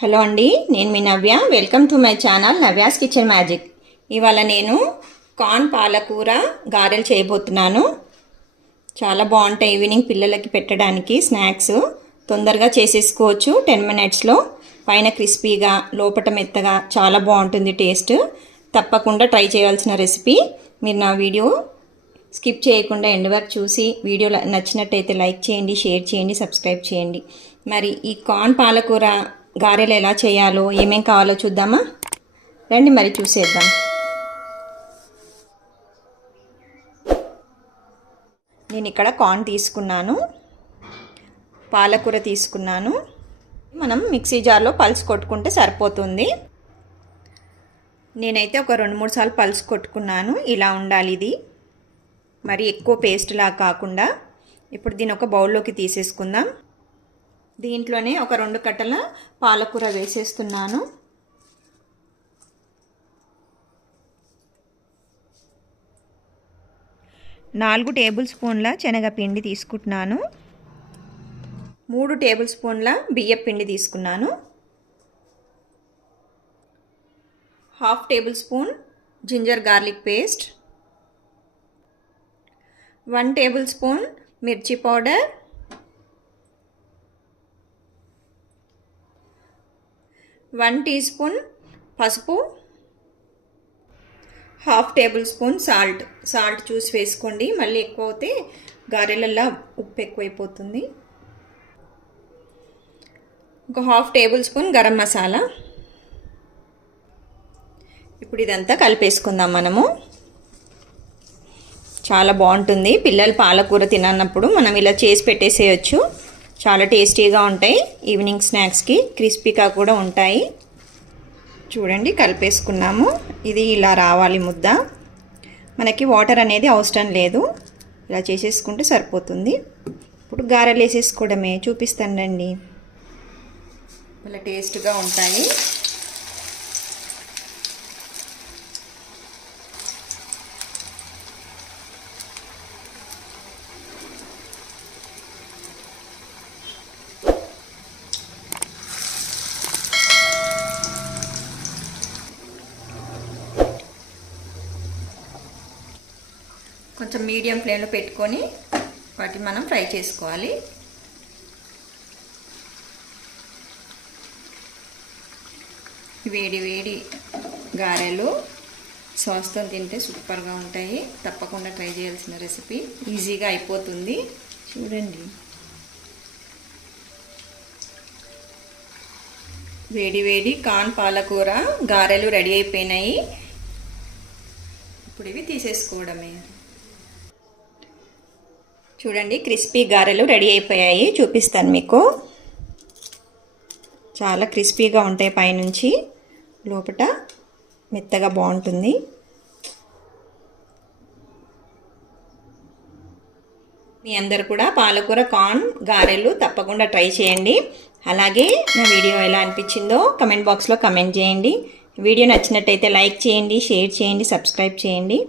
Hello అండి నేను మీ Navya. Welcome to my channel Navya's kitchen magic ఇవాళ నేను కార్న్ పాలకూర గారెలు చేయబోతున్నాను. చాలా బాగుంటాయి ఈవినింగ్ పిల్లలకి పెట్టడానికి స్నాక్స్. తొందరగా చేసేసుకోవచ్చు టెన్ మినిట్స్లో పైన క్రిస్పీగా లోపట మెత్తగా చాలా బాగుంటుంది టేస్ట్. తప్పకుండా ట్రై చేయాల్సిన రెసిపీ. మీరు నా వీడియో స్కిప్ చేయకుండా ఎండ్ వరకు చూసి వీడియో నచ్చినట్టయితే లైక్ చేయండి షేర్ చేయండి సబ్స్క్రైబ్ చేయండి. మరి ఈ కార్న్ పాలకూర గారెలు ఎలా చేయాలో ఏమేం కావాలో చూద్దామా? రండి మరి చూసేద్దాం. నేను ఇక్కడ కార్న్ తీసుకున్నాను. పాలకూర తీసుకున్నాను. మనం మిక్సీ జార్లో పల్స్ కొట్టుకుంటే సరిపోతుంది. నేనైతే ఒక రెండు మూడు సార్లు పల్స్ కొట్టుకున్నాను. ఇలా ఉండాలి ఇది. మరి ఎక్కువ పేస్ట్లా కాకుండా. ఇప్పుడు దీని ఒక బౌల్లోకి తీసేసుకుందాం. దీంట్లోనే ఒక రెండు కట్టల పాలకూర వేసేస్తున్నాను. నాలుగు టేబుల్ స్పూన్ల శనగపిండి తీసుకుంటున్నాను. మూడు టేబుల్ స్పూన్ల బియ్యం పిండి తీసుకున్నాను. Half tablespoon ginger garlic paste. One tablespoon మిర్చి పౌడర్. వన్ టీ స్పూన్ పసుపు half tablespoon salt. Salt చూసి వేసుకోండి. మళ్ళీ ఎక్కువ అవుతే గారెలల్లా ఉప్పు ఎక్కువైపోతుంది. ఒక half tablespoon garam masala. ఇప్పుడు ఇదంతా కలిపేసుకుందాం మనము. చాలా బాగుంటుంది. పిల్లలు పాలకూర తినన్నప్పుడు మనం ఇలా చేసి పెట్టేసేయచ్చు. చాలా టేస్టీగా ఉంటాయి. ఈవినింగ్ స్నాక్స్కి క్రిస్పీగా కూడా ఉంటాయి. చూడండి కలిపేసుకున్నాము. ఇది ఇలా రావాలి ముద్ద. మనకి వాటర్ అనేది అవసరం లేదు. ఇలా చేసేసుకుంటే సరిపోతుంది. ఇప్పుడు గారెలు వేసేసుకోవడమే చూపిస్తానండి ఇలా టేస్ట్గా ఉంటాయి. కొంచెం మీడియం ఫ్లేమ్లో పెట్టుకొని వాటిని మనం ఫ్రై చేసుకోవాలి. వేడి వేడి గారెలు సాస్తో తింటే సూపర్గా ఉంటాయి. తప్పకుండా ట్రై చేయాల్సిన రెసిపీ. ఈజీగా అయిపోతుంది. చూడండి. వేడి వేడి కాన్ పాలకూర గారెలు రెడీ అయిపోయినాయి. ఇప్పుడు ఇవి తీసేసుకోవడమే. చూడండి క్రిస్పీ గారెలు రెడీ అయిపోయాయి. చూపిస్తాను మీకు. చాలా క్రిస్పీగా ఉంటాయి పైనుంచి. లోపల మెత్తగా బాగుంటుంది. మీ అందరు కూడా పాలకూర కార్న్ గారెలు తప్పకుండా ట్రై చేయండి. అలాగే నా వీడియో ఎలా అనిపించిందో కమెంట్ బాక్స్లో కమెంట్ చేయండి. వీడియో నచ్చినట్టయితే లైక్ చేయండి షేర్ చేయండి సబ్స్క్రైబ్ చేయండి.